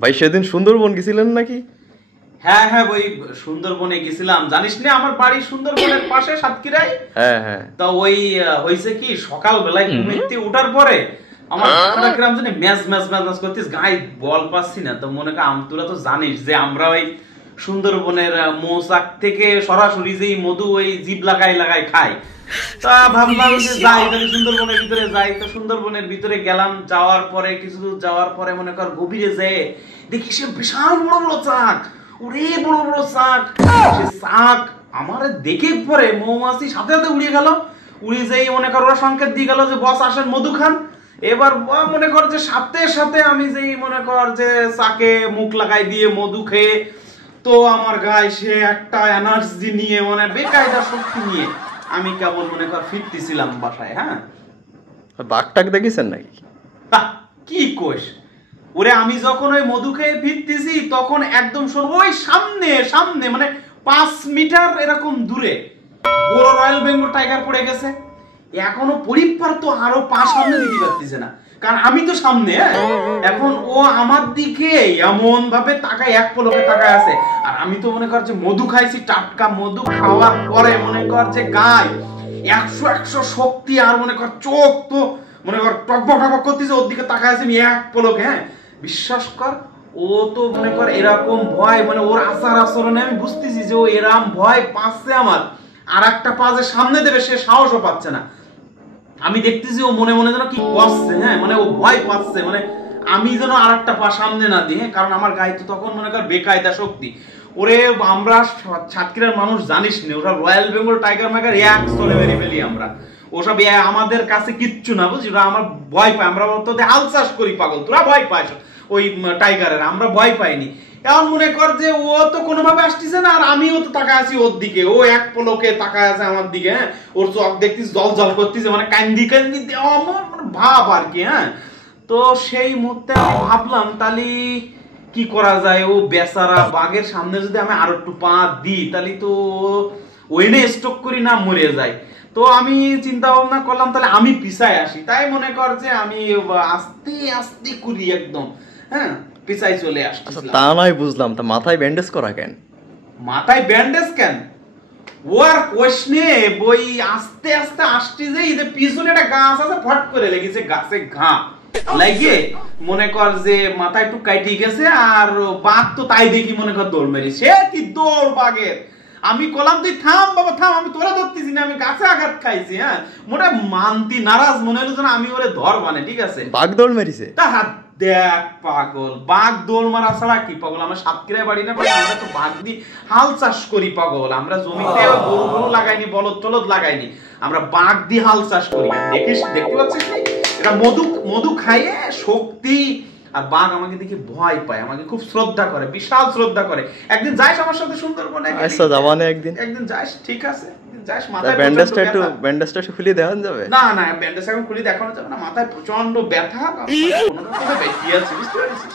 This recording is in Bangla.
ভাই সেদিন সুন্দরবন গেছিলেন নাকি? হ্যাঁ হ্যাঁ ওই সুন্দরবনে গেছিলাম, জানিস না আমার বাড়ি সুন্দরবনের পাশে সাতক্ষীরায়। হ্যাঁ হ্যাঁ। তা ওই হয়েছে কি সকাল বেলায় ঘুমিতে ওঠার পরে আমার কিরাম জানি ম্যাচ ম্যাচ ম্যাচ ম্যাচ করতেছ, গায়ে বল পাচ্ছি না। তো মনে কর তোরা তো জানিস যে আমরা ওই সুন্দরবনের মৌচাক থেকে সরাসরি যেই মধু ওই জিভ লাগাই লাগাই খাই। তা ভাবলাম যে যাই তাহলে সুন্দরবনের ভিতরে যাই। তো সুন্দরবনের ভিতরে গেলাম, যাওয়ার পরে কিছু দূর যাওয়ার পরে মনে কর গভীরে যেয়ে দেখি সে বিশাল বড় বড় চাক, ওরে বড় বড় চাক। সে চাক আমার দেখে পরে মৌমাছি সাথে সাথে উড়ে গেল। উড়ে যেই মনে কর ওরা সংকেত দিয়ে গেল যে বস আসেন মধু খান। এবার মনে কর যে সাথে সাথে আমি যেই মনে কর যে চাকে মুখ লাগাই দিয়ে মধু খেয়ে, তো আমার গায়ে সে একটা এনার্জি নিয়ে মানে বেকায়দা শক্তি নিয়ে আমি কেবল মনে কর ফিরতেছিলাম বাসায়। হ্যাঁ, বাঘটাক দেখেছেন নাকি? কি কোষ ওরে, আমি যখন ওই মধু খেয়ে ফিরতেছি তখন একদম ওই সামনে সামনে মানে 5 মিটার এরকম দূরে বড় রয়্যাল বেঙ্গল টাইগার পড়ে গেছে। এখনো পরিবার তো আরো 5 সামনে দিতে পারতেছে না, কারণ আমি তো সামনে। এখন ও আমার দিকে এমন ভাবে তাকায়, এক পলকে তাকায় আছে। আর আমি তো মনে কর যে মধু খাইছি, টাটকা মধু খাওয়ার পরে মনে কর যে গায়ে 100 শক্তি। আর মনে কর চোখ তো মনে কর টকবক টকবক করতেছে, ওর দিকে তাকায় আছে আমি এক পলকে। হ্যাঁ, বিশ্বাস কর ও তো মনে কর এরকম ভয়, মানে ওর আচার আচরণে আমি বুঝতেছি যে ও এরকম ভয় পাচ্ছে আমার। আর একটা পা যে সামনে দেবে সে সাহসও পাচ্ছে না। আমি দেখতেছি ও মনে মনে যেন কি করছে। হ্যাঁ, মানে ও ভয় পাচ্ছে, মানে আমি যেন আর একটা পা সামনে না দিই। কারণ আমার গায়ে তো তখন মনে কর বেকায়দা শক্তি। ওরে আমরা সাতক্ষীরার মানুষ জানিস না, ওসব রয়্যাল বেঙ্গল টাইগার মাইগার এক চলে বেরিয়ে ফেলি আমরা। ওসব আমাদের কাছে কিচ্ছু না, বুঝলি? আমার ভয় পাই, আমরা তোদের হাল চাষ করি পাগল, তোরা ভয় পাইস ওই টাইগারের, আমরা ভয় পাইনি। এমন মনে কর যে ও তো কোনোভাবে আসতেছে না, আর আমিও তো তাকায় আছি ওর দিকে, ও এক পলকে তাকায় আছে আমার দিকে। হ্যাঁ, ওর চোখ দেখতিস জল জল করতেছে, মানে কান্দি কান্দি আমার মানে ভাব আর কি। হ্যাঁ, তো সেই মুহূর্তে আমি ভাবলাম তাহলে কি করা যায়, ও বেচারা বাঘের সামনে যদি আমি আরো একটু পা দিই তাহলে তো ওইনে স্টক করি না মরে যায়। তো আমি চিন্তা ভাবনা করলাম তাহলে আমি পিছায় আসি। তাই মনে কর যে আমি আস্তে আস্তে করি একদম। হ্যাঁ, পিছাই চলে আসছে। তা নয় বুঝলাম, তা মাথায় ব্যান্ডেজ করা কেন? মাথায় ব্যান্ডেজ কেন ও আর কোশনে বই আস্তে আস্তে আসছে যে পিছনে একটা গাছ আছে, ফট করে লেগেছে গাছে ঘা লাগে। মনে কর যে মাথায় একটু কাটি গেছে। আর বাঘ তো তাই দেখি মনে কর দৌড় মেরে, সে কি দৌড় বাঘের। আমি কলাম তুই থাম বাবা থাম, আমি তোরা ধরতেছি না, আমি গাছে আঘাত খাইছি। হ্যাঁ, মোটা মানতি নারাজ মনে হলো যেন আমি ওরে ধর মানে। ঠিক আছে, বাঘ দৌড় মেরেছে? তা হাত দেখ পাগল, বাঘ দৌড় মারা ছাড়া কি পাগল? আমরা সাতক্ষীরায় বাড়ি না, আমরা তো বাঘ দিয়ে হাল চাষ করি পাগল। আমরা জমিতে গরু গরু লাগাইনি, বলদ টলদ লাগাইনি, আমরা বাঘ দিয়ে হাল চাষ করি। দেখিস, দেখতে পাচ্ছিস এটা মধু মধু খাইয়ে শক্তি। আর বাঘ আমাকে দেখে ভয় পায়, আমাকে খুব শ্রদ্ধা করে, বিশাল শ্রদ্ধা করে। একদিন যাইস আমার সাথে সুন্দরবনে? আচ্ছা যাবানে একদিন। একদিন যাইস, ঠিক আছে যাইস। মাথায় ব্যান্ডেজটা একটু খুলে দেখান যাবে? না না, ব্যান্ডেজ এখন খুলে দেখানো যাবে না, মাথায় প্রচন্ড ব্যথা। বুঝতে পেরেছিস?